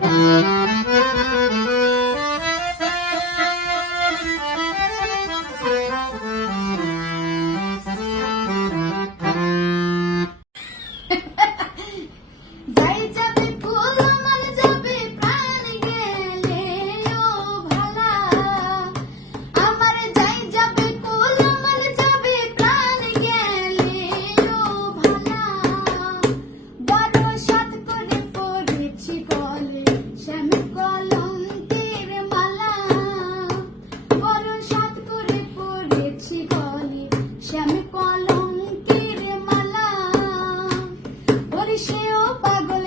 Mm-hmm. তুলেছি গলে শ্যাম কলঙ্কের মালা। ওরে পাগল